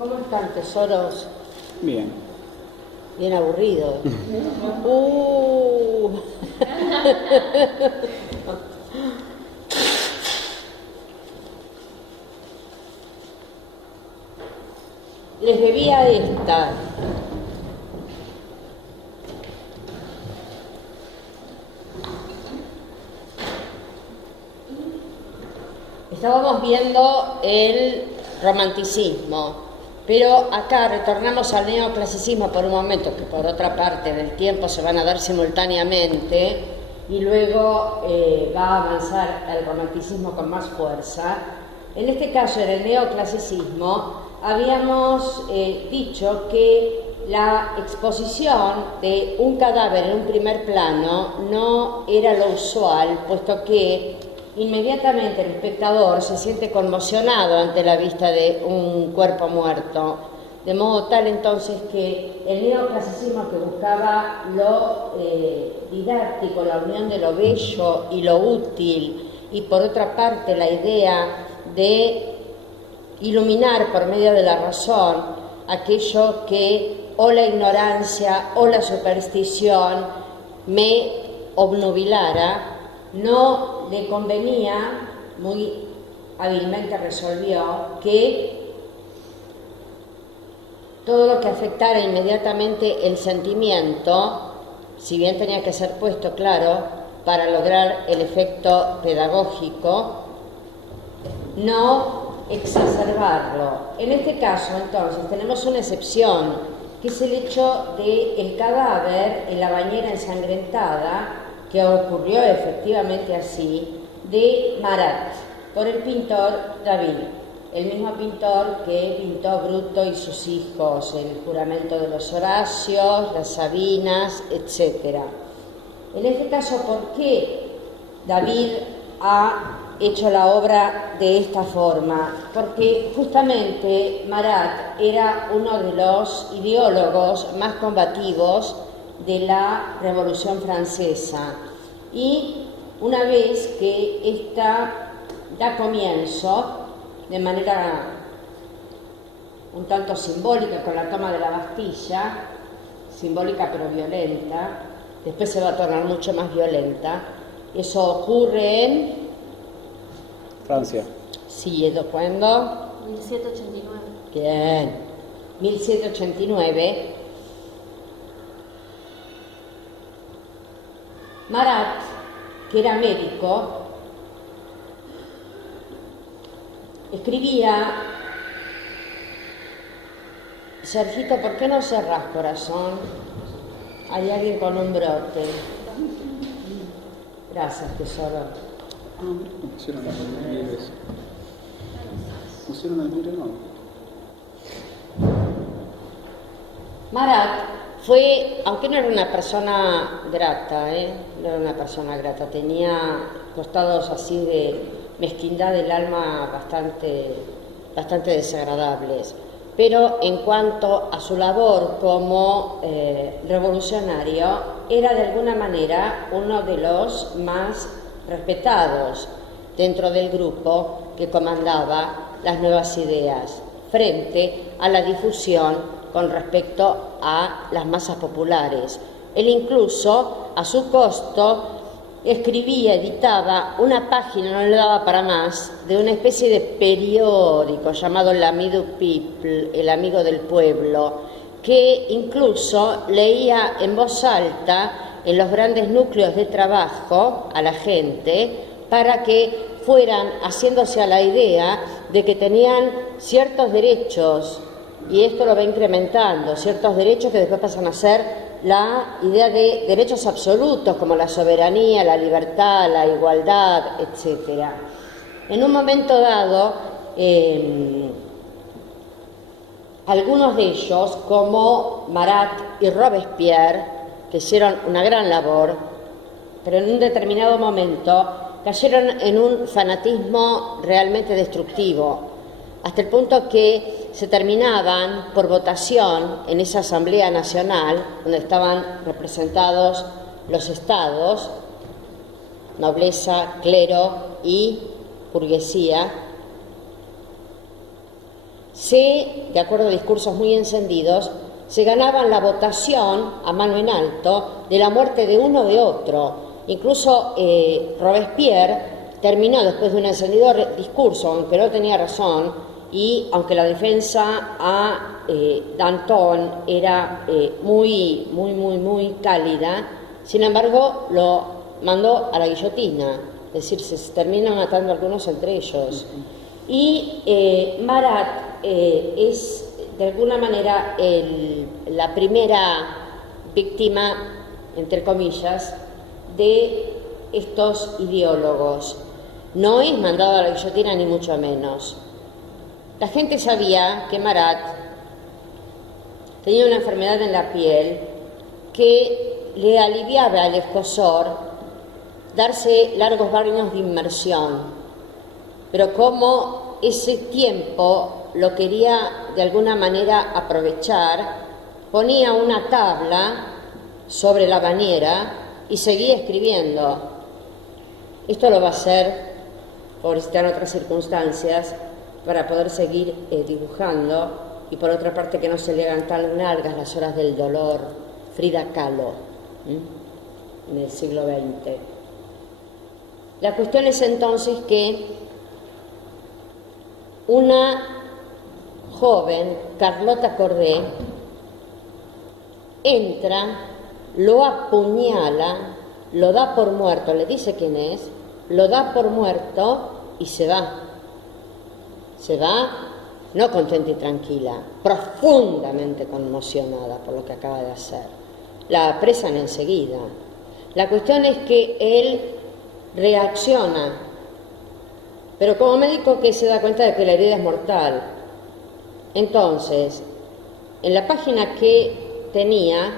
¿Cómo están, tesoros? Bien. Bien aburridos. Les debía esta. Estábamos viendo el romanticismo, pero acá retornamos al neoclasicismo por un momento, que por otra parte en el tiempo se van a dar simultáneamente, y luego va a avanzar el romanticismo con más fuerza. En este caso, en el neoclasicismo, habíamos dicho que la exposición de un cadáver en un primer plano no era lo usual, puesto que inmediatamente el espectador se siente conmocionado ante la vista de un cuerpo muerto, de modo tal entonces que el neoclasicismo, que buscaba lo didáctico, la unión de lo bello y lo útil, y por otra parte la idea de iluminar por medio de la razón aquello que o la ignorancia o la superstición me obnubilara, no le convenía, muy hábilmente resolvió, que todo lo que afectara inmediatamente el sentimiento, si bien tenía que ser puesto claro para lograr el efecto pedagógico, no exacerbarlo. En este caso, entonces, tenemos una excepción, que es el hecho del cadáver en la bañera ensangrentada, que ocurrió efectivamente así, de Marat, por el pintor David, el mismo pintor que pintó Bruto y sus hijos, el juramento de los Horacios, las Sabinas, etc. En este caso, ¿por qué David ha hecho la obra de esta forma? Porque justamente Marat era uno de los ideólogos más combativos de la Revolución Francesa, y una vez que esta da comienzo de manera un tanto simbólica con la toma de la Bastilla, simbólica pero violenta, después se va a tornar mucho más violenta. Eso ocurre en Francia. Sí, ¿es cuándo? 1789. Bien, 1789. Marat, que era médico, escribía: Sergito, ¿por qué no cerrás, corazón? Hay alguien con un brote. Gracias, tesoro. Pusieron las nieves. Pusieron las nieves, no. Marat fue, aunque no era una persona grata, no era una persona grata, tenía costados así de mezquindad del alma bastante desagradables, pero en cuanto a su labor como revolucionario, era de alguna manera uno de los más respetados dentro del grupo que comandaba las nuevas ideas frente a la difusión con respecto a las masas populares. Él incluso, a su costo, escribía, editaba una página, no le daba para más, de una especie de periódico llamado L'Ami du Peuple, el amigo del pueblo, que incluso leía en voz alta en los grandes núcleos de trabajo a la gente, para que fueran haciéndose a la idea de que tenían ciertos derechos, y esto lo va incrementando, ciertos derechos que después pasan a ser la idea de derechos absolutos, como la soberanía, la libertad, la igualdad, etc. En un momento dado, algunos de ellos, como Marat y Robespierre, que hicieron una gran labor, pero en un determinado momento cayeron en un fanatismo realmente destructivo, hasta el punto que se terminaban por votación en esa Asamblea Nacional, donde estaban representados los estados, nobleza, clero y burguesía, de acuerdo a discursos muy encendidos, se ganaban la votación a mano en alto de la muerte de uno o de otro. Incluso Robespierre terminó después de un encendido discurso, aunque no tenía razón, y aunque la defensa a Danton era muy cálida, sin embargo lo mandó a la guillotina, es decir, se terminan matando algunos entre ellos. Y Marat es de alguna manera la primera víctima, entre comillas, de estos ideólogos. No es mandado a la guillotina ni mucho menos. La gente sabía que Marat tenía una enfermedad en la piel que le aliviaba al escozor darse largos baños de inmersión, pero como ese tiempo lo quería de alguna manera aprovechar, ponía una tabla sobre la bañera y seguía escribiendo. Esto lo va a hacer, por estar en otras circunstancias, para poder seguir dibujando, y por otra parte que no se le hagan tan largas las horas del dolor. Frida Kahlo, en el siglo XX. La cuestión es entonces que una joven, Carlota Corday, entra, lo apuñala, lo da por muerto, le dice quién es, lo da por muerto y se va. Se va, no contenta y tranquila, profundamente conmocionada por lo que acaba de hacer. La apresan enseguida. La cuestión es que él reacciona, pero como médico que se da cuenta de que la herida es mortal. Entonces, en la página que tenía,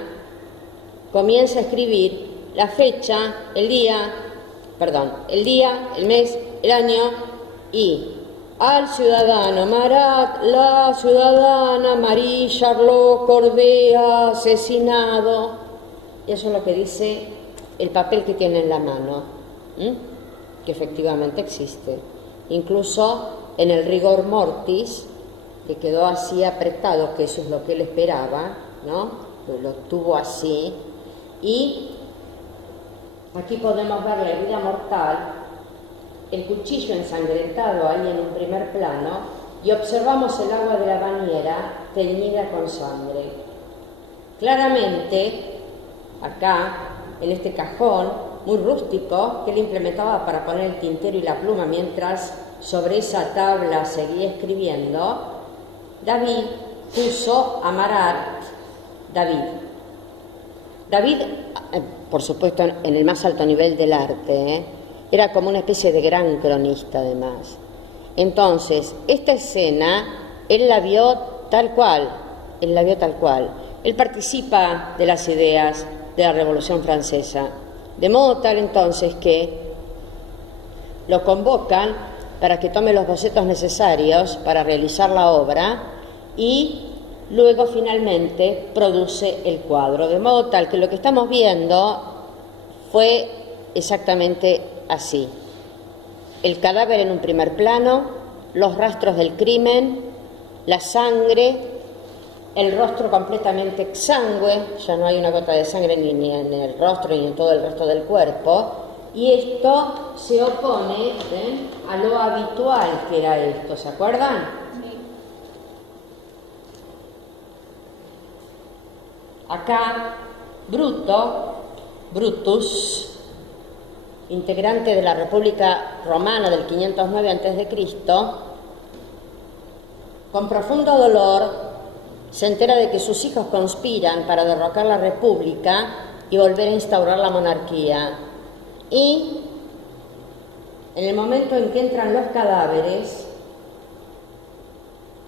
comienza a escribir la fecha, el día, el mes, el año, y al ciudadano Marat, la ciudadana Marie Charlotte Corday asesinado. Y eso es lo que dice el papel que tiene en la mano, que efectivamente existe. Incluso en el rigor mortis, que quedó así apretado, que eso es lo que él esperaba, ¿no? Lo tuvo así. Y aquí podemos ver la herida mortal, el cuchillo ensangrentado ahí en un primer plano, y observamos el agua de la bañera teñida con sangre. Claramente, acá, en este cajón muy rústico que él implementaba para poner el tintero y la pluma mientras sobre esa tabla seguía escribiendo, David puso a Marat David, por supuesto, en el más alto nivel del arte, era como una especie de gran cronista además. Entonces, esta escena, él la vio tal cual. Él participa de las ideas de la Revolución Francesa, de modo tal entonces que lo convocan para que tome los bocetos necesarios para realizar la obra y luego finalmente produce el cuadro, de modo tal que lo que estamos viendo fue exactamente así: el cadáver en un primer plano, los rastros del crimen, la sangre, el rostro completamente exangüe, ya no hay una gota de sangre ni en el rostro ni en todo el resto del cuerpo, y esto se opone a lo habitual que era esto, ¿se acuerdan? Sí. Acá Brutus, integrante de la República Romana del 509 a.C., con profundo dolor se entera de que sus hijos conspiran para derrocar la República y volver a instaurar la monarquía. Y en el momento en que entran los cadáveres,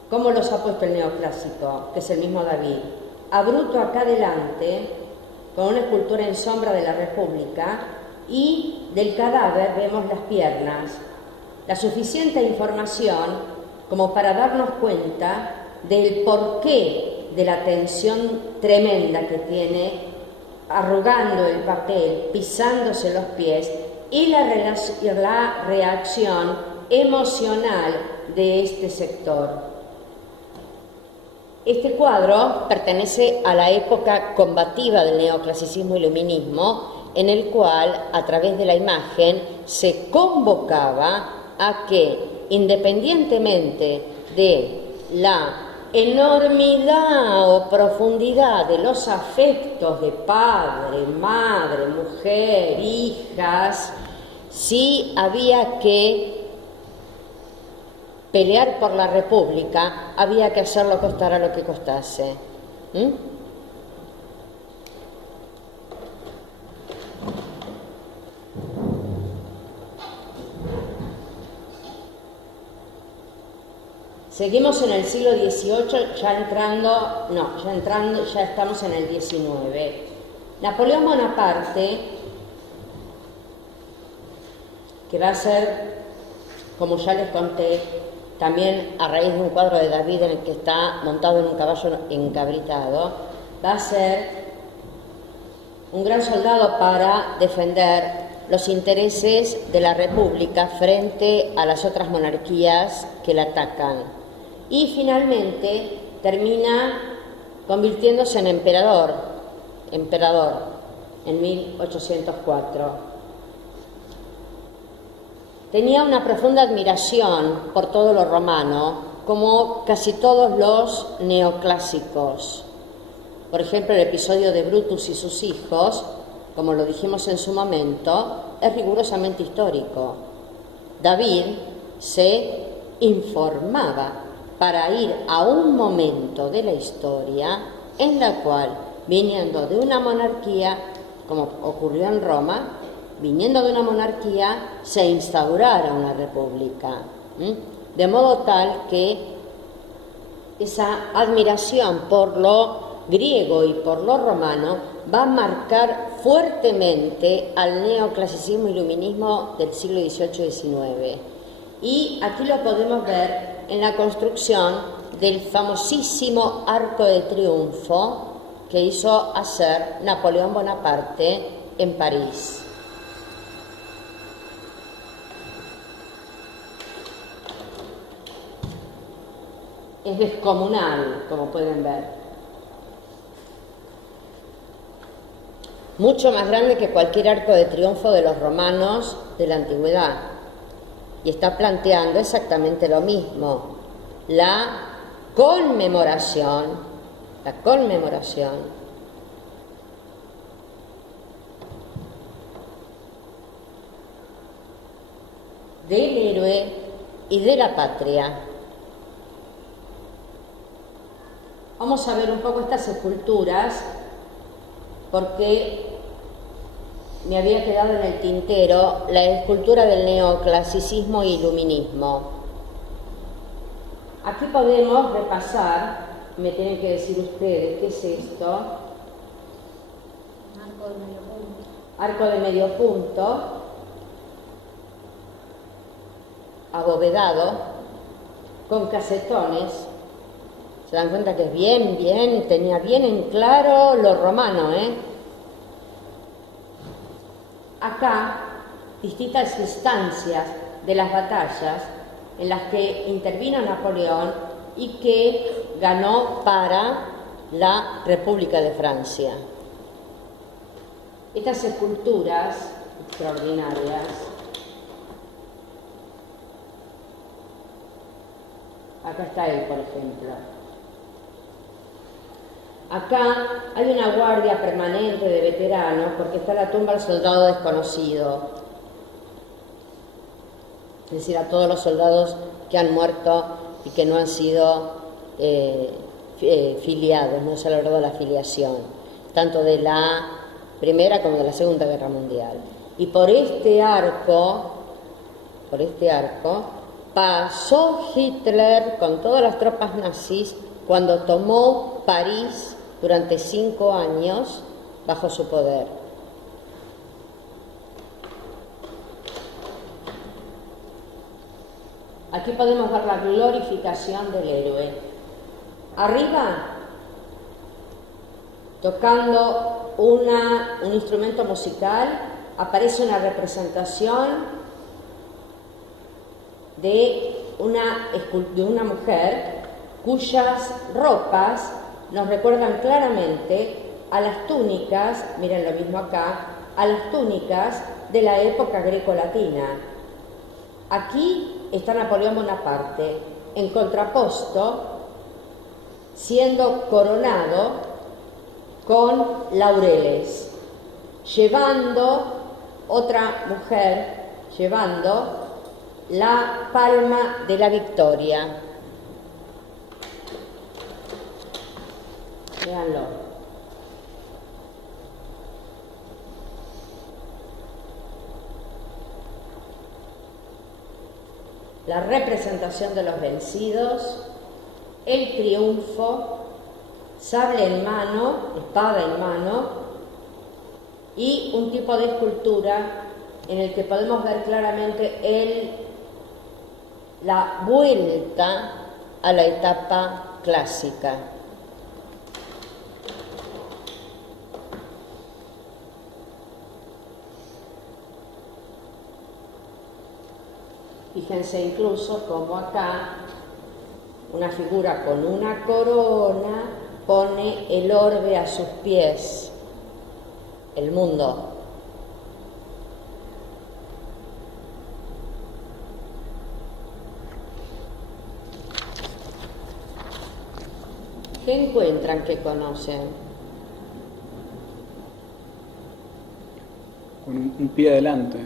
¿cómo los ha puesto el neoclásico, que es el mismo David? A Bruto acá adelante, con una escultura en sombra de la República, y del cadáver vemos las piernas. La suficiente información como para darnos cuenta del porqué de la tensión tremenda que tiene, arrugando el papel, pisándose los pies, y la reacción emocional de este sector. Este cuadro pertenece a la época combativa del neoclasicismo y iluminismo, en el cual, a través de la imagen, se convocaba a que, independientemente de la enormidad o profundidad de los afectos de padre, madre, mujer, hijas, sí había que pelear por la República, había que hacerlo costara lo que costase. Seguimos en el siglo XVIII, ya estamos en el XIX. Napoleón Bonaparte, que va a ser, como ya les conté, también a raíz de un cuadro de David en el que está montado en un caballo encabritado, va a ser un gran soldado para defender los intereses de la República frente a las otras monarquías que la atacan. Y finalmente termina convirtiéndose en emperador en 1804. Tenía una profunda admiración por todo lo romano, como casi todos los neoclásicos. Por ejemplo, el episodio de Brutus y sus hijos, como lo dijimos en su momento, es rigurosamente histórico. David se informaba para ir a un momento de la historia en la cual, viniendo de una monarquía, como ocurrió en Roma, viniendo de una monarquía, se instaurara una república. De modo tal que esa admiración por lo griego y por lo romano va a marcar fuertemente al neoclasicismo y iluminismo del siglo XVIII y XIX. Y aquí lo podemos ver en la construcción del famosísimo Arco de Triunfo que hizo hacer Napoleón Bonaparte en París. Es descomunal, como pueden ver. Mucho más grande que cualquier arco de triunfo de los romanos de la antigüedad. Y está planteando exactamente lo mismo. La conmemoración del héroe y de la patria. Vamos a ver un poco estas esculturas, porque me había quedado en el tintero la escultura del neoclasicismo e iluminismo. Aquí podemos repasar, me tienen que decir ustedes, ¿qué es esto? Arco de medio punto. Arco de medio punto, abovedado, con casetones. Se dan cuenta que es tenía bien en claro lo romano, Acá, distintas instancias de las batallas en las que intervino Napoleón y que ganó para la República de Francia. Estas esculturas extraordinarias, acá está él, por ejemplo. Acá hay una guardia permanente de veteranos porque está la tumba del soldado desconocido. Es decir, a todos los soldados que han muerto y que no han sido filiados, no se ha logrado la filiación, tanto de la Primera como de la Segunda Guerra Mundial. Y por este arco pasó Hitler con todas las tropas nazis cuando tomó París durante 5 años bajo su poder. Aquí podemos ver la glorificación del héroe. Arriba, tocando un instrumento musical, aparece una representación de una mujer cuyas ropas nos recuerdan claramente a las túnicas, miren lo mismo acá, a las túnicas de la época greco-latina. Aquí está Napoleón Bonaparte, en contraposto, siendo coronado con laureles, llevando otra mujer, llevando la palma de la victoria. Véanlo. La representación de los vencidos, el triunfo, sable en mano, espada en mano, y un tipo de escultura en el que podemos ver claramente la vuelta a la etapa clásica. Fíjense incluso como acá una figura con una corona pone el orbe a sus pies, el mundo. ¿Qué encuentran que conocen? Con un pie adelante.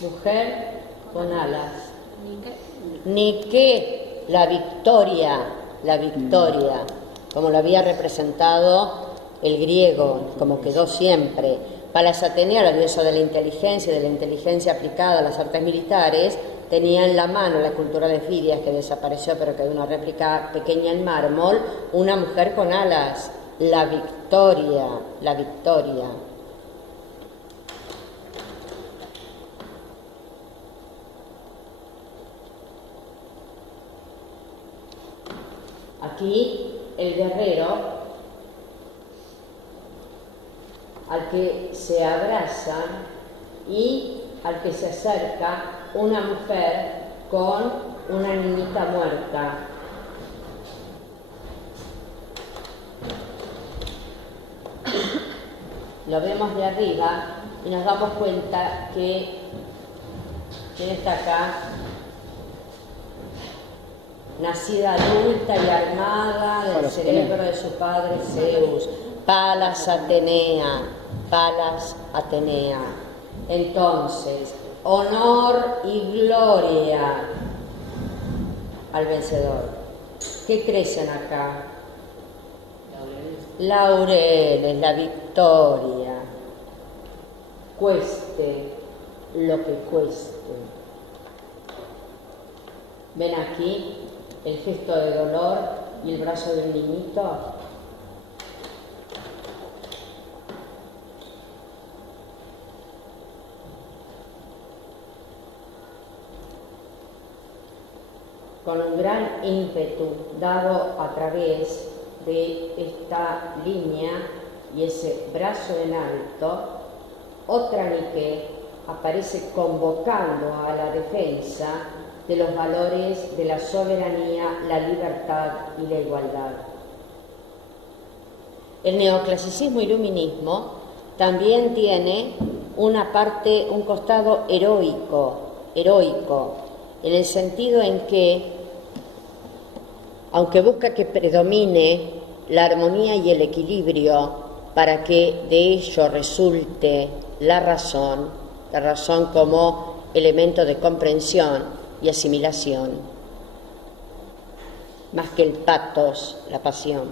Mujer con alas. Nike, la victoria, como lo había representado el griego, como quedó siempre. Palas Atenea, la diosa de la inteligencia aplicada a las artes militares, tenía en la mano la escultura de Fidias, que desapareció, pero quedó una réplica pequeña en mármol, una mujer con alas, la victoria. Aquí el guerrero al que se abraza y al que se acerca una mujer con una niñita muerta. Lo vemos de arriba y nos damos cuenta que ¿quién está acá? Nacida adulta y armada del cerebro de su padre Zeus, Palas Atenea. Entonces, honor y gloria al vencedor. ¿Qué crecen acá? Laureles, la victoria. Cueste lo que cueste. ¿Ven aquí el gesto de dolor y el brazo de un niñito? Con un gran ímpetu dado a través de esta línea y ese brazo en alto, otra Nike aparece convocando a la defensa de los valores de la soberanía, la libertad y la igualdad. El neoclasicismo y iluminismo también tiene una parte, un costado heroico, en el sentido en que, aunque busca que predomine la armonía y el equilibrio para que de ello resulte la razón como elemento de comprensión y asimilación, más que el patos, la pasión.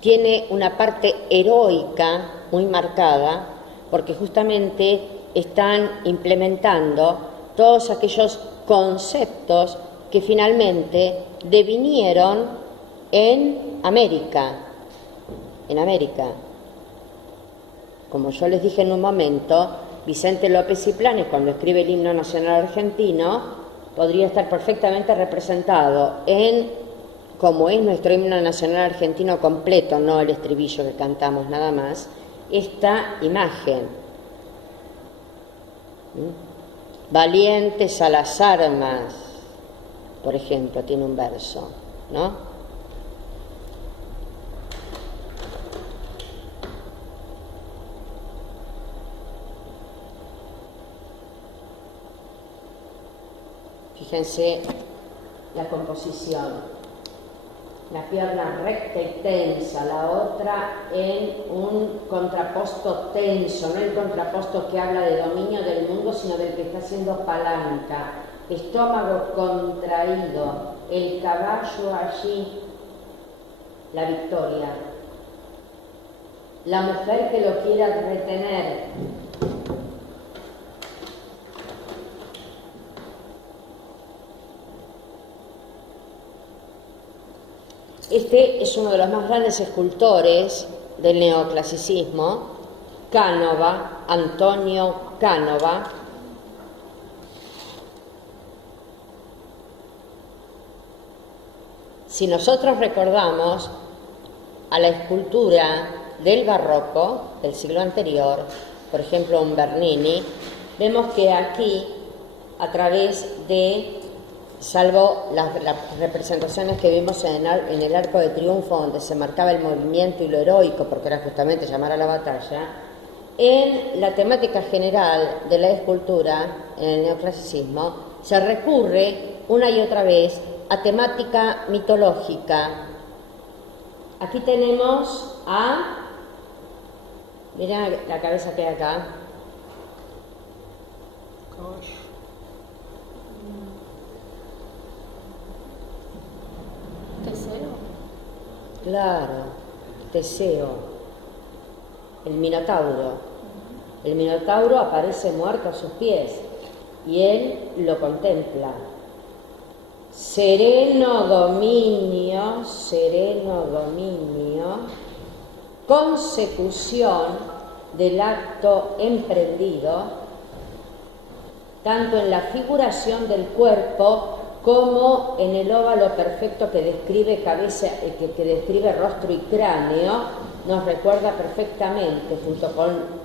Tiene una parte heroica muy marcada porque justamente están implementando todos aquellos conceptos que finalmente devinieron en América. Como yo les dije en un momento, Vicente López y Planes, cuando escribe el himno nacional argentino, podría estar perfectamente representado en, como es nuestro himno nacional argentino completo, no el estribillo que cantamos nada más, esta imagen. Valientes a las armas, por ejemplo, tiene un verso, ¿no? Fíjense la composición. La pierna recta y tensa, la otra en un contraposto tenso, no el contraposto que habla de dominio del mundo, sino del que está haciendo palanca. Estómago contraído, el caballo allí, la victoria. La mujer que lo quiera retener. Este es uno de los más grandes escultores del neoclasicismo, Canova, Antonio Canova. Si nosotros recordamos a la escultura del barroco del siglo anterior, por ejemplo un Bernini, vemos que aquí, a través de, salvo las representaciones que vimos en el Arco de Triunfo, donde se marcaba el movimiento y lo heroico, porque era justamente llamar a la batalla, en la temática general de la escultura, en el neoclasicismo, se recurre una y otra vez a temática mitológica. Aquí tenemos a, miren la cabeza que hay acá, claro, Teseo, el Minotauro. El Minotauro aparece muerto a sus pies y él lo contempla. Sereno dominio, consecución del acto emprendido, tanto en la figuración del cuerpo como en el óvalo perfecto que describe cabeza, que describe rostro y cráneo, nos recuerda perfectamente, junto con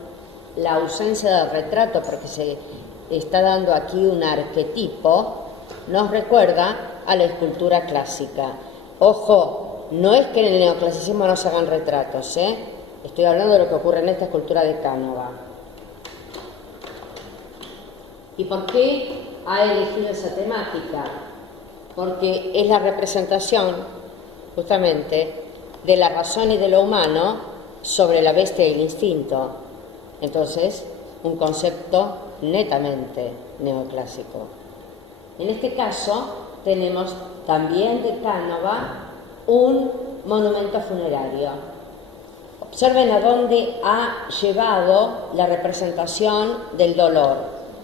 la ausencia del retrato, porque se está dando aquí un arquetipo, nos recuerda a la escultura clásica. Ojo, no es que en el neoclasicismo no se hagan retratos, estoy hablando de lo que ocurre en esta escultura de Canova. ¿Y por qué ha elegido esa temática? Porque es la representación, justamente, de la razón y de lo humano sobre la bestia y el instinto. Entonces, un concepto netamente neoclásico. En este caso, tenemos también de Canova un monumento funerario. Observen a dónde ha llevado la representación del dolor,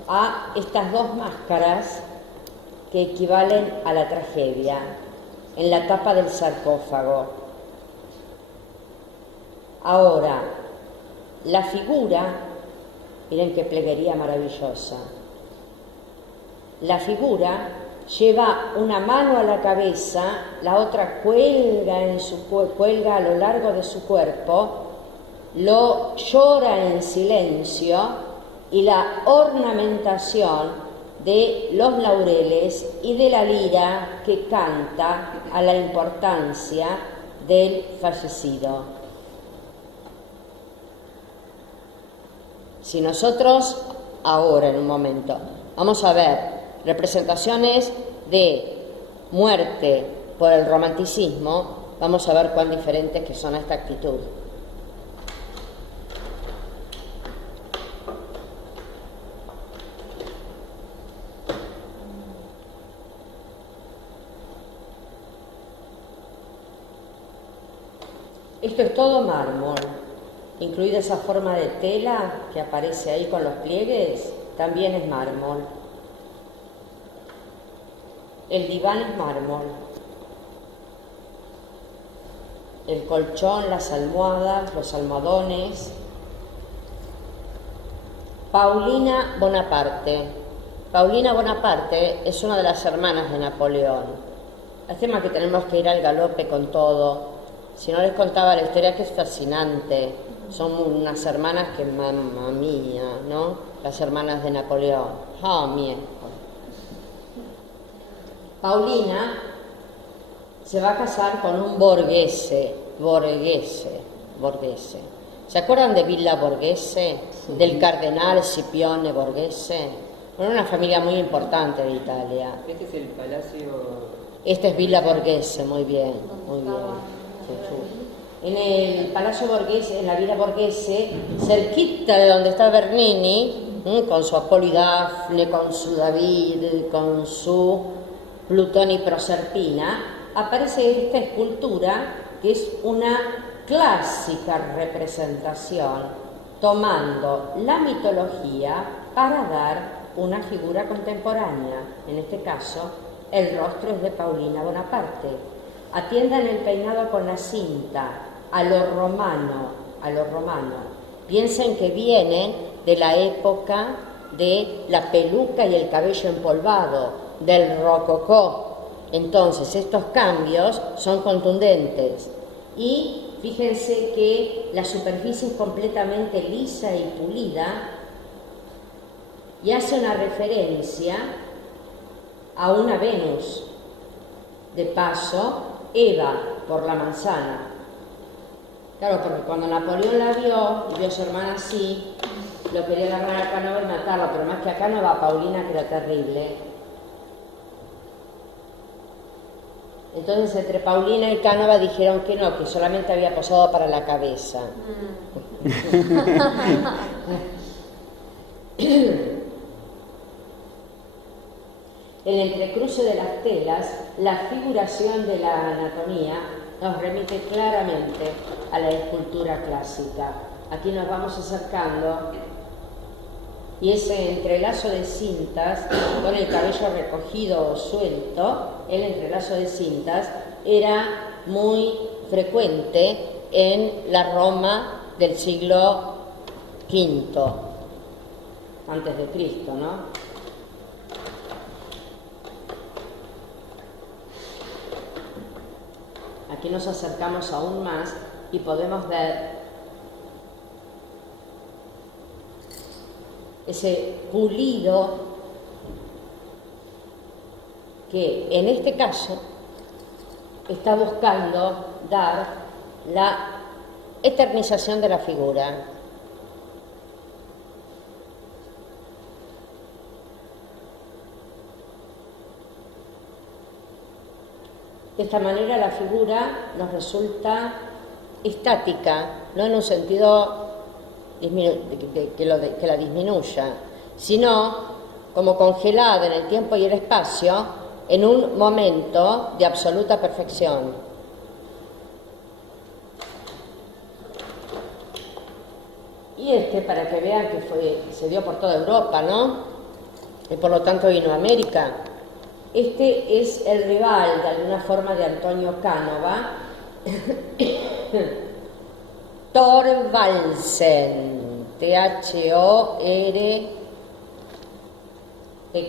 a estas dos máscaras que equivalen a la tragedia, en la tapa del sarcófago. Ahora, la figura, miren qué pleguería maravillosa, la figura lleva una mano a la cabeza, la otra cuelga a lo largo de su cuerpo, lo llora en silencio y la ornamentación de los laureles y de la lira que canta a la importancia del fallecido. Si nosotros ahora, en un momento, vamos a ver representaciones de muerte por el romanticismo, vamos a ver cuán diferentes que son a esta actitud. Esto es todo mármol, incluida esa forma de tela que aparece ahí con los pliegues, también es mármol. El diván es mármol. El colchón, las almohadas, los almohadones. Paulina Bonaparte, Paulina Bonaparte es una de las hermanas de Napoleón. Lástima que tenemos que ir al galope con todo. Si no les contaba la historia, que es fascinante. Son unas hermanas que, mamma mía, ¿no? Las hermanas de Napoleón. ¡Ah, miércoles! Paulina se va a casar con un borghese. ¿Se acuerdan de Villa Borghese? Del cardenal Scipione Borghese. Bueno, una familia muy importante de Italia. Este es el palacio. Este es Villa Borghese, muy bien, muy bien. En el Palacio Borghese, en la Villa Borghese, cerquita de donde está Bernini, con su Apolo y Dafne, con su David, con su Plutón y Proserpina, aparece esta escultura que es una clásica representación, tomando la mitología para dar una figura contemporánea. En este caso, el rostro es de Paulina Bonaparte. Atiendan el peinado con la cinta, a lo romano. Piensen que vienen de la época de la peluca y el cabello empolvado, del rococó. Entonces, estos cambios son contundentes. Y fíjense que la superficie es completamente lisa y pulida y hace una referencia a una Venus. De paso, Eva por la manzana. Claro, porque cuando Napoleón la vio y vio a su hermana así, lo quería agarrar a Cánova y matarlo, pero más que a Cánova, a Paulina, que era terrible. Entonces, entre Paulina y Cánova dijeron que no, que solamente había posado para la cabeza. El entrecruce de las telas, la figuración de la anatomía, nos remite claramente a la escultura clásica. Aquí nos vamos acercando y ese entrelazo de cintas con el cabello recogido o suelto, el entrelazo de cintas era muy frecuente en la Roma del siglo V antes de Cristo, ¿no? Aquí nos acercamos aún más y podemos ver ese pulido que en este caso está buscando dar la eternización de la figura. De esta manera la figura nos resulta estática, no en un sentido que la disminuya, sino como congelada en el tiempo y el espacio en un momento de absoluta perfección. Y para que vean que se dio por toda Europa, ¿no? Y por lo tanto vino a América. Este es el rival, de alguna forma, de Antonio Cánova, Thorvaldsen, Thor,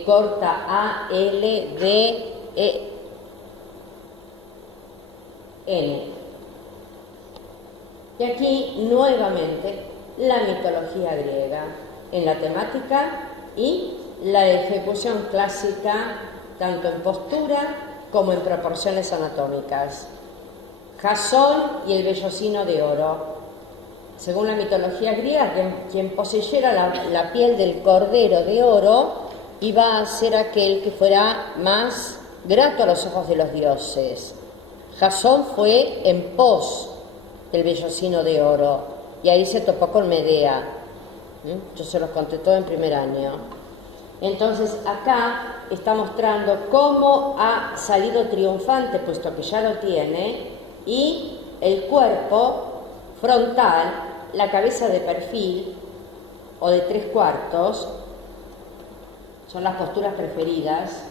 corta A-L-D-E-N. Y aquí, nuevamente, la mitología griega, en la temática y la ejecución clásica, tanto en postura como en proporciones anatómicas. Jasón y el vellocino de oro. Según la mitología griega, quien poseyera la piel del cordero de oro iba a ser aquel que fuera más grato a los ojos de los dioses. Jasón fue en pos del vellocino de oro y ahí se topó con Medea. Yo se los conté todo en primer año. Entonces acá está mostrando cómo ha salido triunfante, puesto que ya lo tiene, y el cuerpo frontal, la cabeza de perfil o de 3/4, son las posturas preferidas.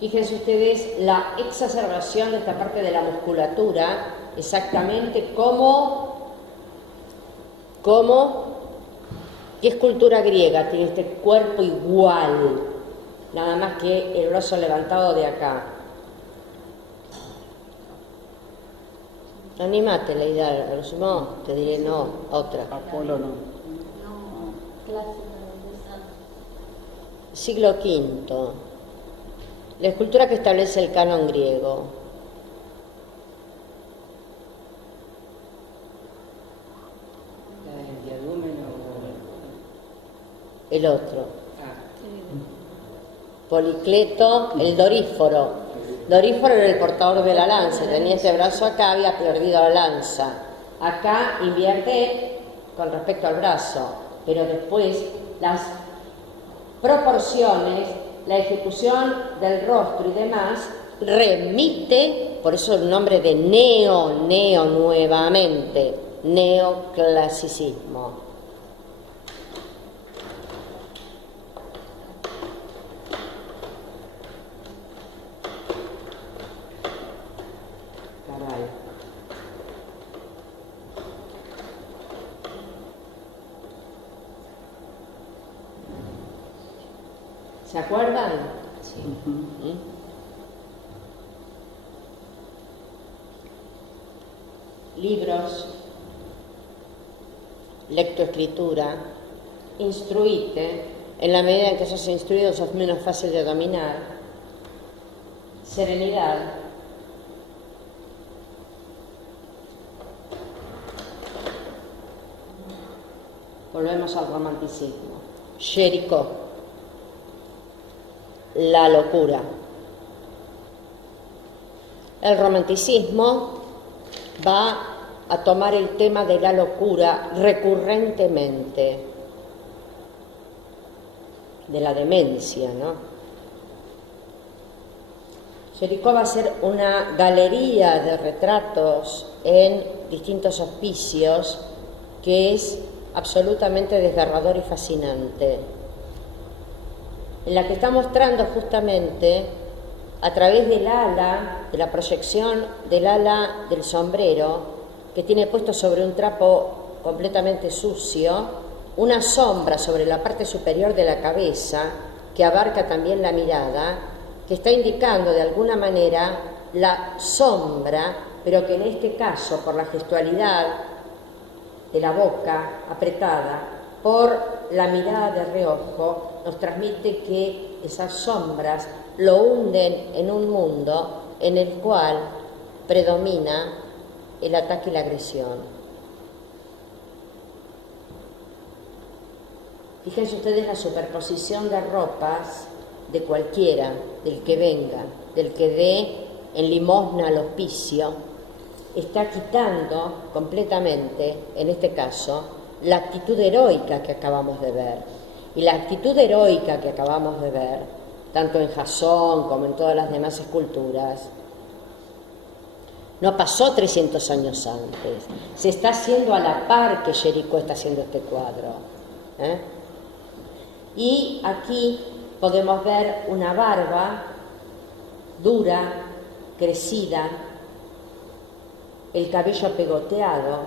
Fíjense ustedes la exacerbación de esta parte de la musculatura, exactamente cómo ¿Qué escultura griega tiene este cuerpo igual? Nada más que el brazo levantado de acá. Anímate, Leida, a lo sumo te diré no, otra. Apolo no. Clásica de Siglo V. La escultura que establece el canon griego. El otro. Policleto, el Doríforo. Doríforo era el portador de la lanza, tenía este brazo acá, había perdido la lanza. Acá invierte con respecto al brazo, pero después las proporciones, la ejecución del rostro y demás, remite, por eso el nombre de neo nuevamente, neoclasicismo. ¿Se acuerdan? Sí. Libros, lectoescritura, instruite, en la medida en que sos instruido sos menos fácil de dominar, serenidad, volvemos al romanticismo, Jericó, la locura. El romanticismo va a tomar el tema de la locura recurrentemente, de la demencia, ¿no? Jericó va a ser una galería de retratos en distintos hospicios que es absolutamente desgarrador y fascinante, en la que está mostrando justamente a través del ala, de la proyección del ala del sombrero, que tiene puesto sobre un trapo completamente sucio, una sombra sobre la parte superior de la cabeza, que abarca también la mirada, que está indicando de alguna manera la sombra, pero que en este caso, por la gestualidad de la boca apretada, por la mirada de reojo, nos transmite que esas sombras lo hunden en un mundo en el cual predomina el ataque y la agresión. Fíjense ustedes la superposición de ropas de cualquiera, del que venga, del que dé en limosna al hospicio, está quitando completamente, en este caso, la actitud heroica que acabamos de ver. Y la actitud heroica que acabamos de ver, tanto en Jasón como en todas las demás esculturas, no pasó 300 años antes. Se está haciendo a la par que Jericó está haciendo este cuadro. Y aquí podemos ver una barba dura, crecida, el cabello pegoteado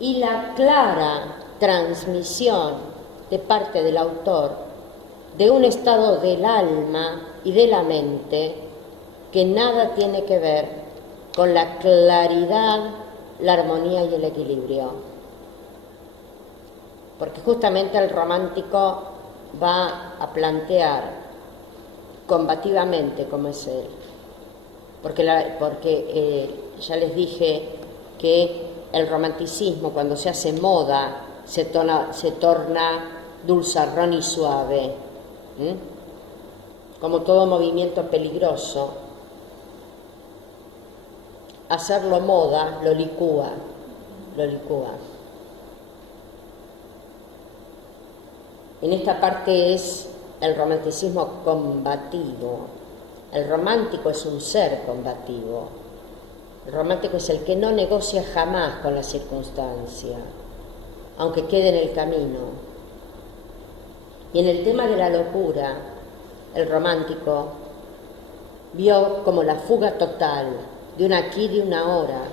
y la clara transmisión de parte del autor de un estado del alma y de la mente que nada tiene que ver con la claridad, la armonía y el equilibrio. Porque justamente el romántico va a plantear combativamente como es él. Porque ya les dije que el romanticismo, cuando se hace moda, se torna dulzarrón y suave. Como todo movimiento peligroso, hacerlo moda lo licúa. En esta parte es el romanticismo combativo. El romántico es un ser combativo. El romántico es el que no negocia jamás con la circunstancia, aunque quede en el camino. Y en el tema de la locura, el romántico vio como la fuga total de un aquí, de una ahora,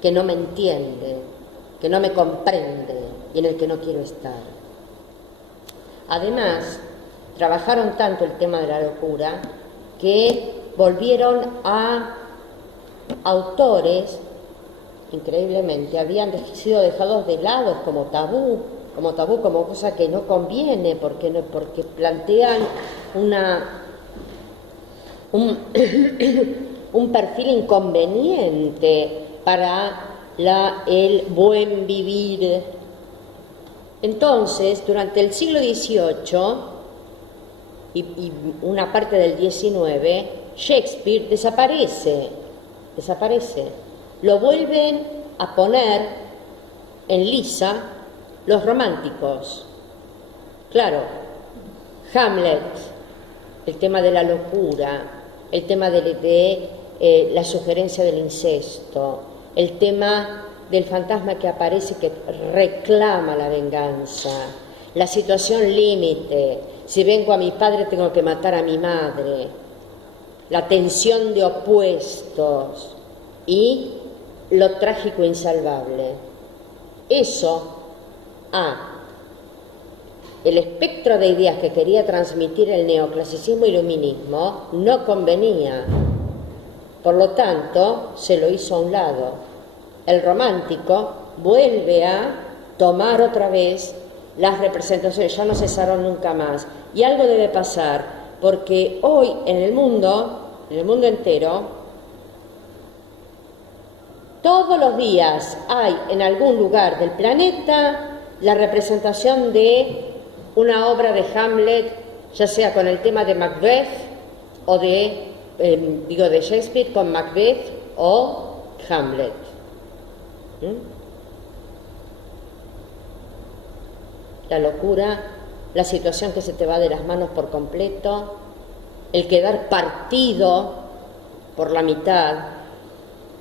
que no me entiende, que no me comprende, y en el que no quiero estar. Además, trabajaron tanto el tema de la locura que volvieron a autores, increíblemente, habían sido dejados de lado como tabú, como cosa que no conviene, porque plantean un perfil inconveniente para el buen vivir. Entonces, durante el siglo XVIII y una parte del XIX, Shakespeare desaparece. Lo vuelven a poner en lisa los románticos. Claro, Hamlet, el tema de la locura, el tema de la sugerencia del incesto, el tema del fantasma que aparece que reclama la venganza, la situación límite, si vengo a mi padre tengo que matar a mi madre, la tensión de opuestos y lo trágico insalvable. Eso, el espectro de ideas que quería transmitir el neoclasicismo y iluminismo no convenía. Por lo tanto, se lo hizo a un lado. El romántico vuelve a tomar otra vez las representaciones, ya no cesaron nunca más. Y algo debe pasar, porque hoy en el mundo entero, todos los días hay en algún lugar del planeta la representación de una obra de Hamlet, ya sea con el tema de Macbeth o de Shakespeare con Macbeth o Hamlet. La locura, la situación que se te va de las manos por completo, el quedar partido por la mitad,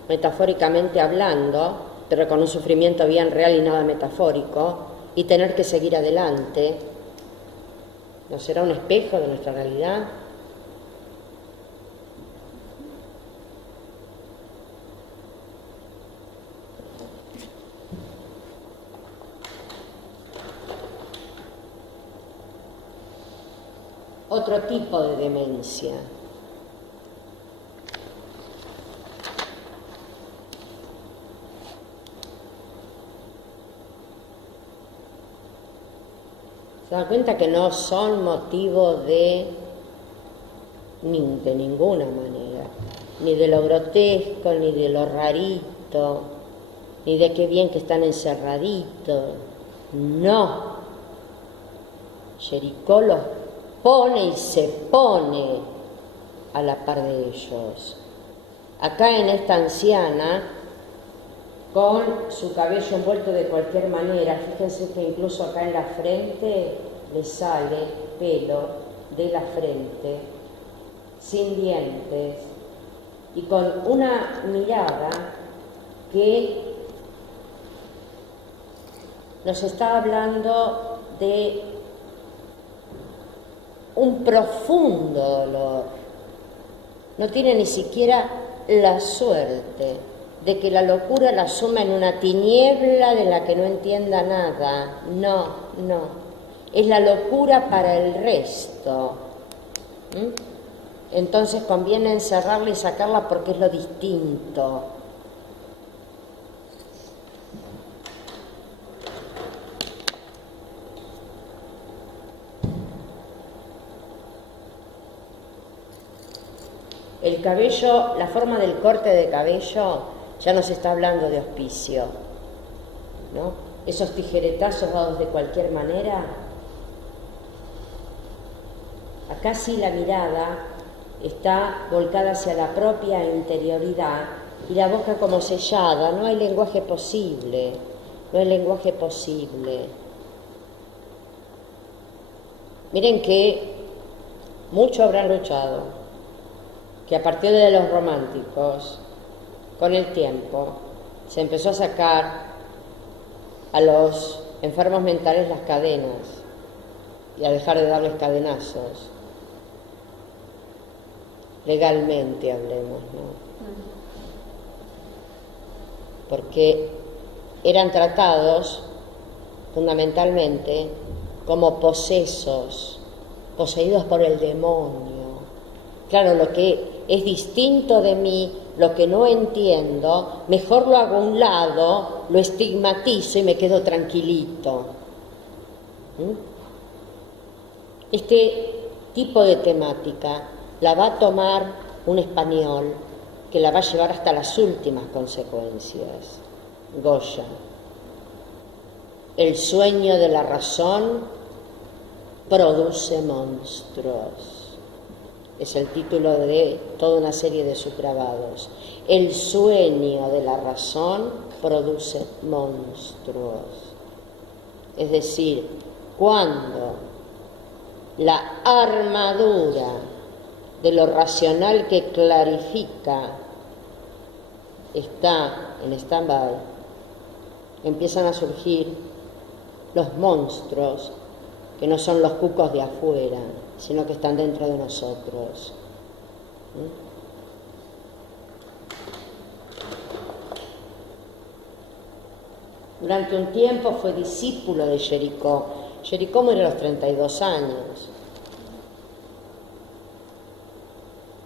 metafóricamente hablando, pero con un sufrimiento bien real y nada metafórico, y tener que seguir adelante. ¿No será un espejo de nuestra realidad? Otro tipo de demencia. Se dan cuenta que no son motivo de ninguna manera, ni de lo grotesco, ni de lo rarito, ni de qué bien que están encerraditos. No. Jericó los pone y se pone a la par de ellos. Acá en esta anciana, con su cabello envuelto de cualquier manera, fíjense que incluso acá en la frente le sale pelo de la frente, sin dientes, y con una mirada que nos está hablando de un profundo dolor. No tiene ni siquiera la suerte de que la locura la suma en una tiniebla de la que no entienda nada. No. Es la locura para el resto. Entonces conviene encerrarla y sacarla porque es lo distinto. El cabello, la forma del corte de cabello, ya no se está hablando de hospicio, ¿no? Esos tijeretazos dados de cualquier manera. Acá sí la mirada está volcada hacia la propia interioridad y la boca como sellada, no hay lenguaje posible, Miren que mucho habrán luchado, que a partir de los románticos, con el tiempo, se empezó a sacar a los enfermos mentales las cadenas y a dejar de darles cadenazos. Legalmente hablemos, ¿no? Porque eran tratados fundamentalmente como poseídos por el demonio. Claro, lo que es distinto de mí, lo que no entiendo, mejor lo hago a un lado, lo estigmatizo y me quedo tranquilito. Este tipo de temática la va a tomar un español que la va a llevar hasta las últimas consecuencias. Goya. El sueño de la razón produce monstruos. Es el título de toda una serie de sus grabados. El sueño de la razón produce monstruos. Es decir, cuando la armadura de lo racional que clarifica está en stand-by, empiezan a surgir los monstruos que no son los cucos de afuera, sino que están dentro de nosotros. Durante un tiempo fue discípulo de Jericó. Jericó murió a los 32 años.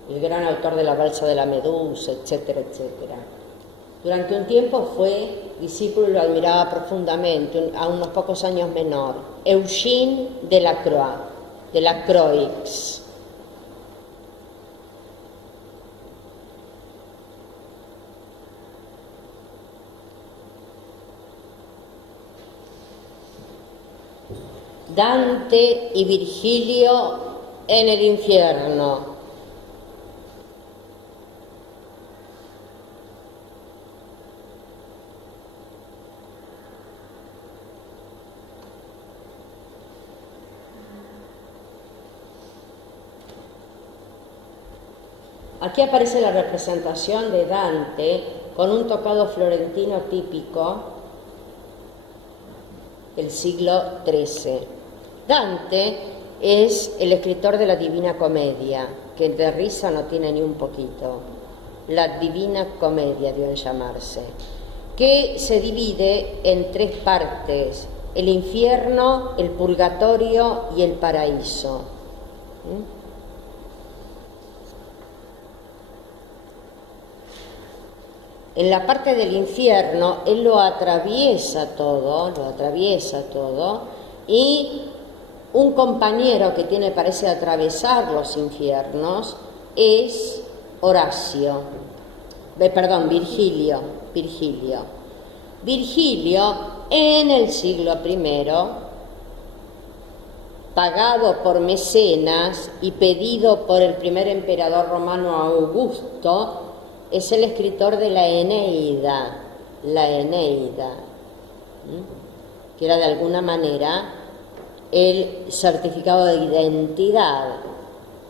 El gran autor de La balsa de la Medusa, etcétera, etcétera. Durante un tiempo fue discípulo y lo admiraba profundamente, a unos pocos años menor, Eugène de la Croix. Dante y Virgilio en el infierno. Aquí aparece la representación de Dante con un tocado florentino típico del siglo XIII. Dante es el escritor de la Divina Comedia, que de risa no tiene ni un poquito. La Divina Comedia dio en llamarse, que se divide en tres partes: el infierno, el purgatorio y el paraíso. En la parte del infierno, él lo atraviesa todo, y un compañero que parece atravesar los infiernos es Virgilio. Virgilio, en el siglo I, pagado por mecenas y pedido por el primer emperador romano Augusto, es el escritor de la Eneida, que era de alguna manera el certificado de identidad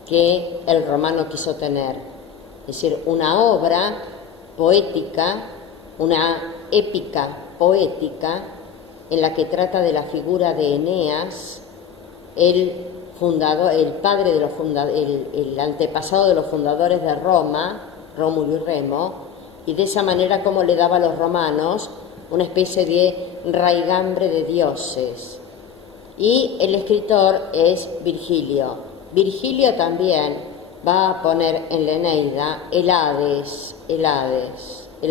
que el romano quiso tener. Es decir, una obra poética, una épica poética en la que trata de la figura de Eneas, el antepasado de los fundadores de Roma, Rómulo y Remo, y de esa manera como le daba a los romanos una especie de raigambre de dioses. Y el escritor es Virgilio. Virgilio también va a poner en la Eneida el Hades, el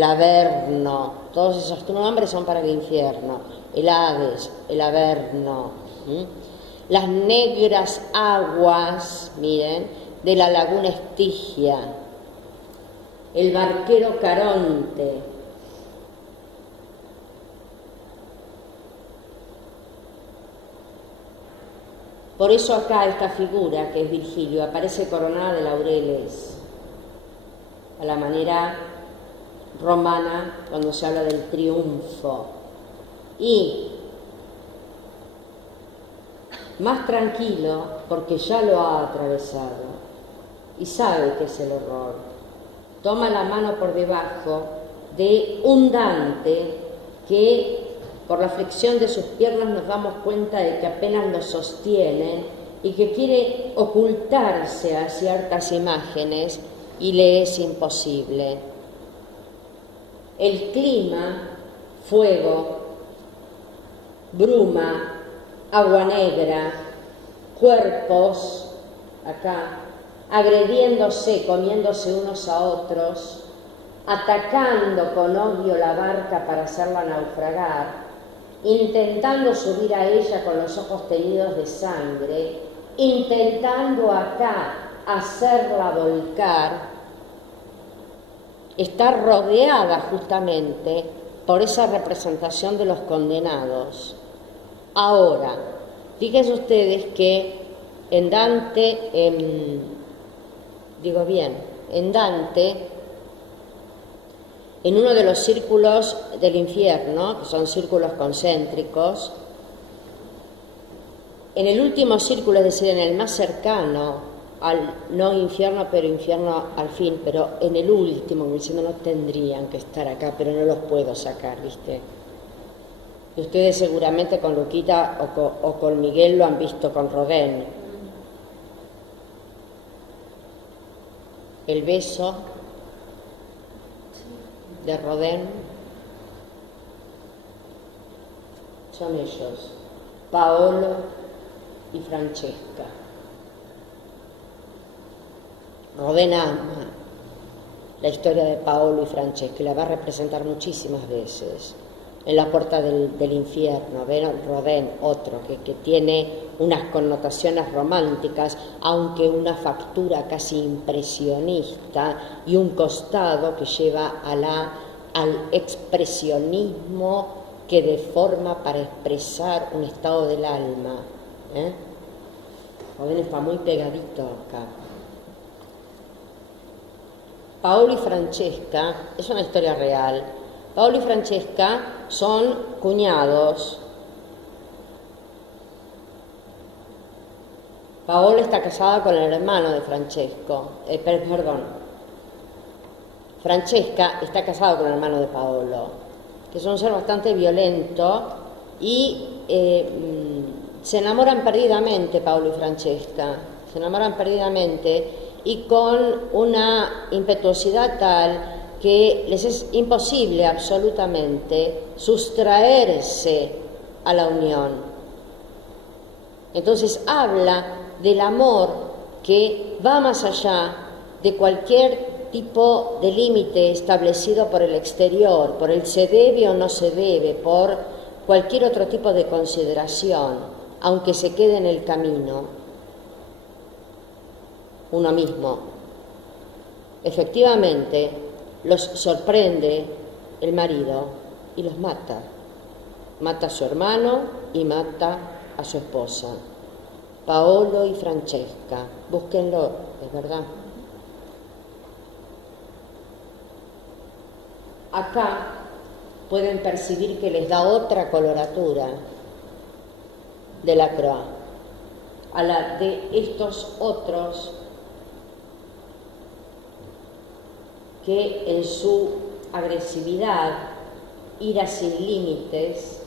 Averno, todos esos nombres son para el infierno, el Hades, el Averno, las negras aguas, miren, de la laguna Estigia, el barquero Caronte. Por eso acá esta figura, que es Virgilio, aparece coronada de laureles, a la manera romana cuando se habla del triunfo. Y más tranquilo porque ya lo ha atravesado y sabe que es el horror. Toma la mano por debajo de un Dante que por la flexión de sus piernas nos damos cuenta de que apenas lo sostienen y que quiere ocultarse a ciertas imágenes y le es imposible. El clima, fuego, bruma, agua negra, cuerpos, acá, agrediéndose, comiéndose unos a otros, atacando con odio la barca para hacerla naufragar, intentando subir a ella con los ojos teñidos de sangre, intentando acá hacerla volcar, está rodeada justamente por esa representación de los condenados. Ahora, fíjense ustedes que en Dante, en Dante, en uno de los círculos del infierno, que son círculos concéntricos, en el último círculo, es decir, en el más cercano al no infierno, pero infierno al fin, pero en el último, diciendo no tendrían que estar acá, pero no los puedo sacar, ¿viste? Y ustedes seguramente con Luquita o con Miguel lo han visto con Rodin. El beso de Rodin son ellos, Paolo y Francesca. Rodin ama la historia de Paolo y Francesca y la va a representar muchísimas veces. En La puerta del infierno, ven Rodin, otro que tiene unas connotaciones románticas, aunque una factura casi impresionista y un costado que lleva al expresionismo que deforma para expresar un estado del alma. Rodin está muy pegadito acá. Paolo y Francesca es una historia real. Paolo y Francesca son cuñados. Paolo está casada con el hermano de Francesco. Francesca está casada con el hermano de Paolo, que es un ser bastante violento y se enamoran perdidamente Paolo y Francesca. Se enamoran perdidamente y con una impetuosidad tal que les es imposible absolutamente sustraerse a la unión. Entonces habla del amor que va más allá de cualquier tipo de límite establecido por el exterior, por el se debe o no se debe, por cualquier otro tipo de consideración, aunque se quede en el camino. Uno mismo. Efectivamente, los sorprende el marido y los mata. Mata a su hermano y mata a su esposa. Paolo y Francesca, búsquenlo, es verdad. Acá pueden percibir que les da otra coloratura de la croix, a la de estos otros que en su agresividad, ira sin límites,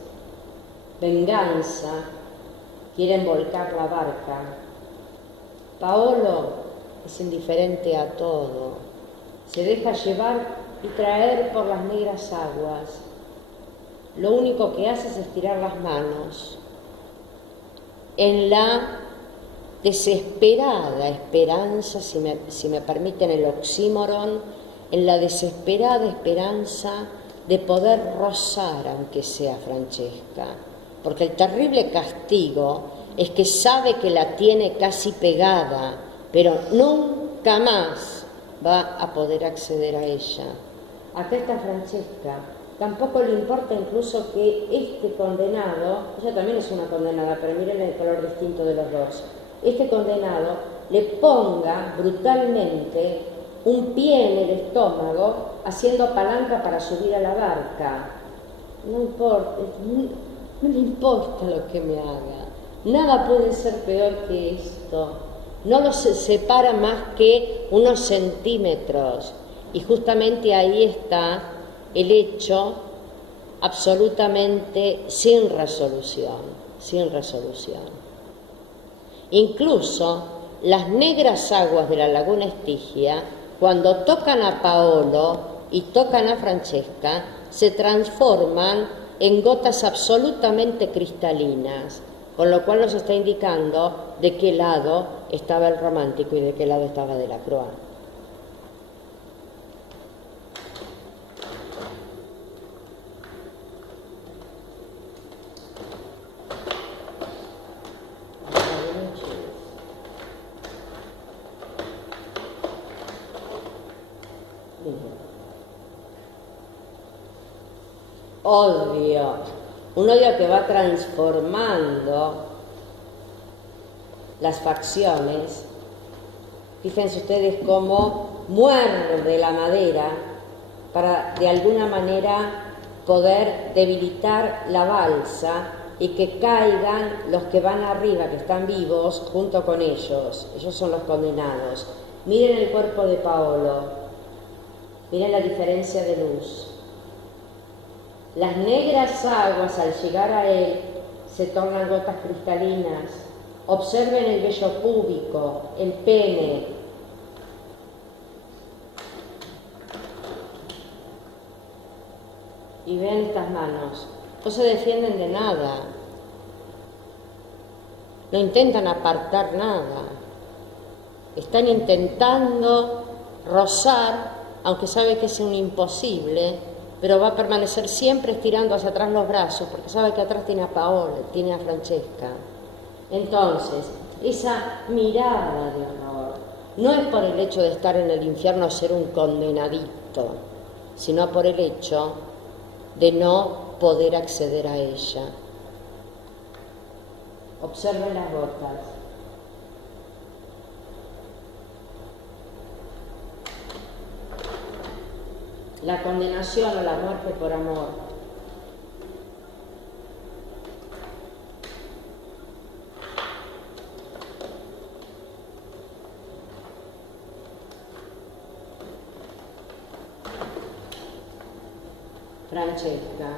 venganza, quieren volcar la barca. Paolo es indiferente a todo, se deja llevar y traer por las negras aguas. Lo único que hace es estirar las manos en la desesperada esperanza, si me permiten el oxímoron, en la desesperada esperanza de poder rozar, aunque sea Francesca, porque el terrible castigo es que sabe que la tiene casi pegada, pero nunca más va a poder acceder a ella. Acá está Francesca, tampoco le importa incluso que este condenado, ella también es una condenada, pero miren el color distinto de los dos, este condenado le ponga brutalmente un pie en el estómago, haciendo palanca para subir a la barca. No importa, no me importa lo que me haga. Nada puede ser peor que esto. No los separa más que unos centímetros. Y justamente ahí está el hecho absolutamente sin resolución, sin resolución. Incluso las negras aguas de la laguna Estigia, cuando tocan a Paolo y tocan a Francesca, se transforman en gotas absolutamente cristalinas, con lo cual nos está indicando de qué lado estaba el romántico y de qué lado estaba Delacroix. Odio, un odio que va transformando las facciones. Fíjense ustedes cómo muerde la madera para de alguna manera poder debilitar la balsa y que caigan los que van arriba, que están vivos, junto con ellos. Ellos son los condenados. Miren el cuerpo de Paolo, miren la diferencia de luz. Las negras aguas al llegar a él se tornan gotas cristalinas. Observen el vello púbico, el pene. Y vean estas manos. No se defienden de nada. No intentan apartar nada. Están intentando rozar, aunque sabe que es un imposible, pero va a permanecer siempre estirando hacia atrás los brazos, porque sabe que atrás tiene a Paola, tiene a Francesca. Entonces, esa mirada de horror no es por el hecho de estar en el infierno ser un condenadito, sino por el hecho de no poder acceder a ella. Observen las gotas. La condenación o la muerte por amor. Francesca.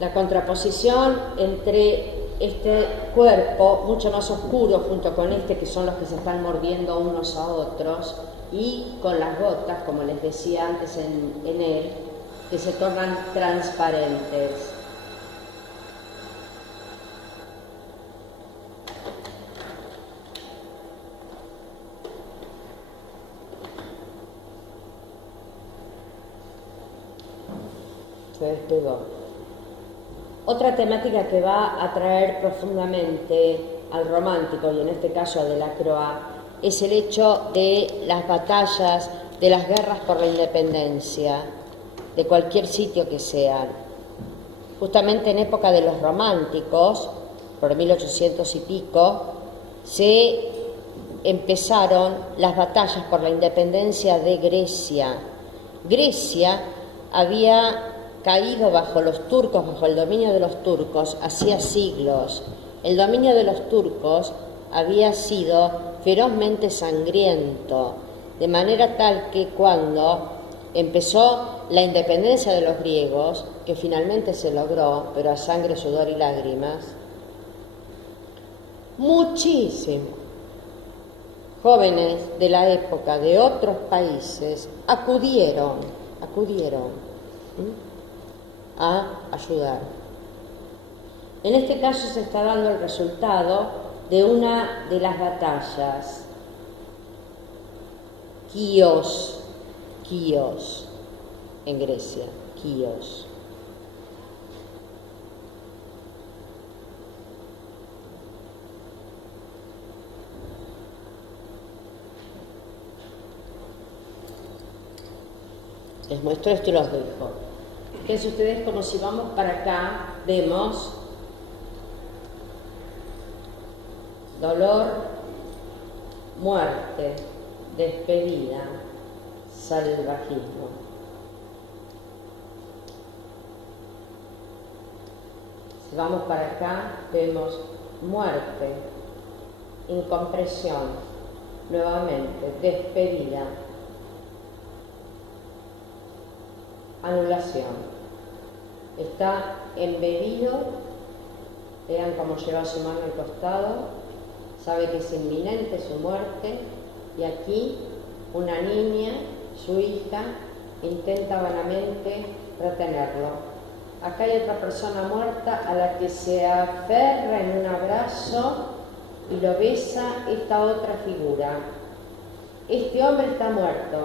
La contraposición entre este cuerpo mucho más oscuro junto con este, que son los que se están mordiendo unos a otros, y con las gotas, como les decía antes en él, que se tornan transparentes. Se despegó. Otra temática que va a atraer profundamente al romántico, y en este caso a Delacroix, es el hecho de las batallas, de las guerras por la independencia, de cualquier sitio que sean. Justamente en época de los románticos, por 1800 y pico, se empezaron las batallas por la independencia de Grecia. Grecia había caído bajo los turcos, bajo el dominio de los turcos, hacía siglos. El dominio de los turcos había sido ferozmente sangriento, de manera tal que cuando empezó la independencia de los griegos, que finalmente se logró, pero a sangre, sudor y lágrimas, muchísimos jóvenes de la época de otros países acudieron a ayudar. En este caso se está dando el resultado de una de las batallas, Quíos, en Grecia, Quíos. Les muestro esto y los dejo. Fíjense ustedes como si vamos para acá, vemos dolor, muerte, despedida, salvajismo. Si vamos para acá, vemos muerte, incompresión, nuevamente, despedida, anulación. Está embebido, vean cómo lleva su mano al costado, sabe que es inminente su muerte, y aquí una niña, su hija, intenta vanamente retenerlo. Acá hay otra persona muerta a la que se aferra en un abrazo y lo besa esta otra figura. Este hombre está muerto,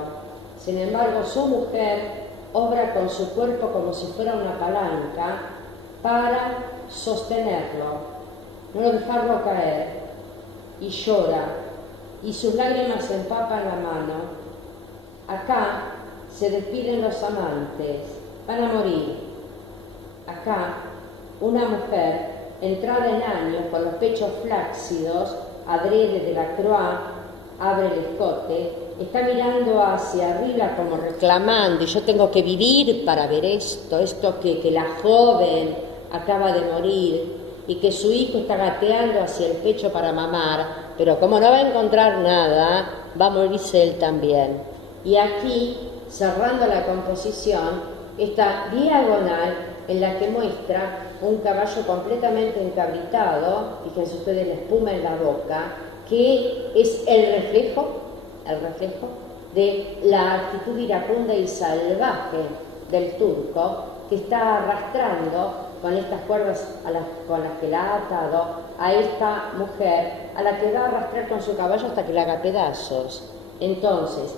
sin embargo su mujer obra con su cuerpo como si fuera una palanca para sostenerlo, no dejarlo caer, y llora, y sus lágrimas empapan la mano. Acá se despiden los amantes, van a morir. Acá, una mujer, entrada en años, con los pechos flácidos, adrede de la croix, abre el escote, está mirando hacia arriba como reclamando, y yo tengo que vivir para ver esto que la joven acaba de morir, y que su hijo está gateando hacia el pecho para mamar, pero como no va a encontrar nada, va a morirse él también. Y aquí, cerrando la composición, esta diagonal en la que muestra un caballo completamente encabritado, fíjense ustedes la espuma en la boca, que es el reflejo de la actitud iracunda y salvaje del turco, que está arrastrando con estas cuerdas con las que la ha atado a esta mujer, a la que va a arrastrar con su caballo hasta que la haga pedazos. Entonces,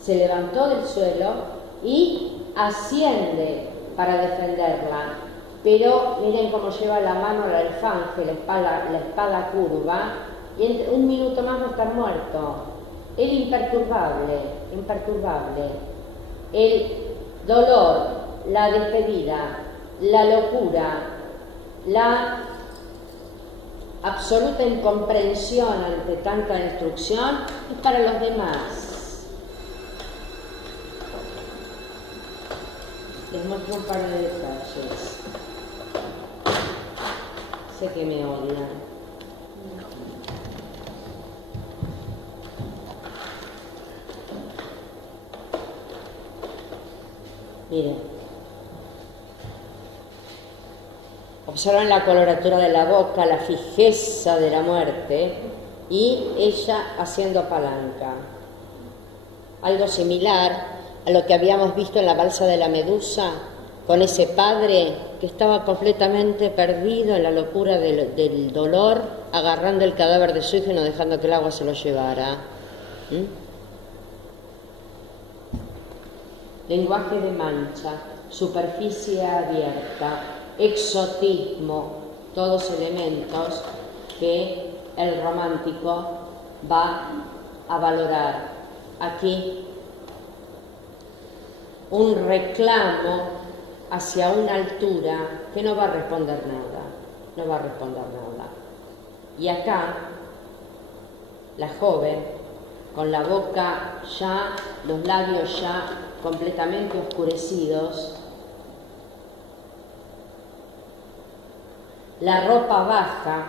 se levantó del suelo y asciende para defenderla, pero miren cómo lleva la mano al alfanje, la espada curva, y en un minuto más va a estar muerto. Él imperturbable, el dolor, la despedida, la locura, la absoluta incomprensión ante tanta destrucción es para los demás. Les muestro un par de detalles. Sé que me odian. Miren. Observan la coloratura de la boca, la fijeza de la muerte y ella haciendo palanca. Algo similar a lo que habíamos visto en la balsa de la Medusa, con ese padre que estaba completamente perdido en la locura del dolor, agarrando el cadáver de su hijo y no dejando que el agua se lo llevara. Lenguaje de mancha, superficie abierta, exotismo, todos elementos que el romántico va a valorar. Aquí un reclamo hacia una altura que no va a responder nada, Y acá, la joven, con la boca ya, los labios ya completamente oscurecidos, la ropa baja,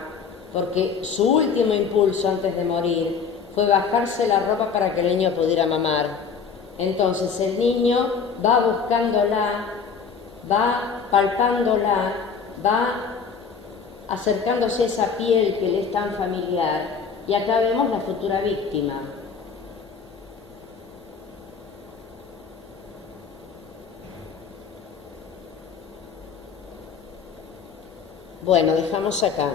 porque su último impulso antes de morir fue bajarse la ropa para que el niño pudiera mamar. Entonces el niño va buscándola, va palpándola, va acercándose a esa piel que le es tan familiar, y acá vemos la futura víctima. Bueno, dejamos acá.